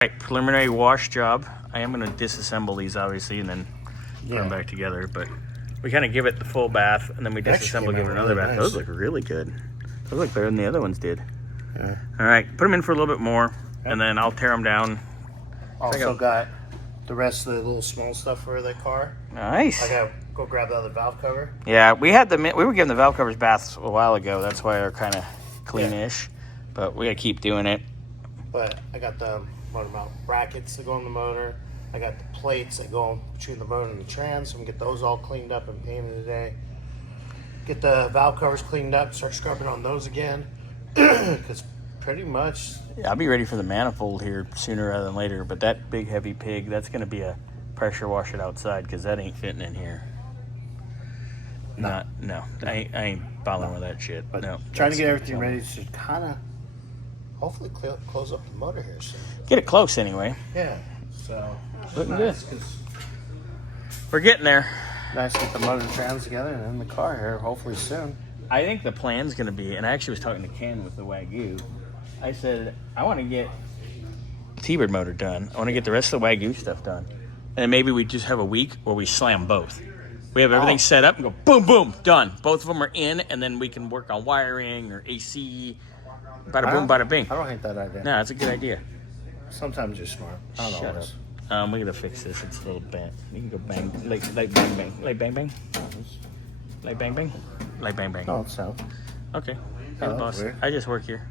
Right, preliminary wash job. I am going to disassemble these, obviously, and then put them back together. But we kind of give it the full bath, and then we disassemble, give it another bath. Nice. Those look really good. Those look better than the other ones did. Yeah. All right, put them in for a little bit more, and then I'll tear them down. Also got the rest of the little small stuff for the car. Nice. I gotta go grab the other valve cover. Yeah, we were giving the valve covers baths a while ago. That's why they're kind of cleanish, but we gotta keep doing it. But I got the motor mount brackets that go on the motor. I got the plates that go between the motor and the trans. So I'm gonna get those all cleaned up and painted today. Get the valve covers cleaned up. Start scrubbing on those again. Because pretty much. Yeah, I'll be ready for the manifold here sooner rather than later. But that big heavy pig, that's gonna be a pressure wash it outside because that ain't fitting in here. No. I ain't bothering with that shit. But no. Trying to get everything ready to kind of hopefully close up the motor here soon. Get it close anyway. Yeah. So looking good. We're getting there. Nice to get the motor and trans together and in the car here hopefully soon. I think the plan's going to be, and I actually was talking to Ken with the Wagyu. I said, I want to get the T-Bird motor done. I want to get the rest of the Wagyu stuff done. And then maybe we just have a week where we slam both. We have everything set up and go boom, boom, done. Both of them are in, and then we can work on wiring or AC. Bada boom, bada bing. I don't hate that idea. No, that's a good idea. Sometimes you're smart. Shut up. We gotta fix this. It's a little bent. You can go bang, like bang, bang, like bang, bang, like bang, bang, like bang, bang. No, it's south. Okay. Hey, boss. Weird. I just work here.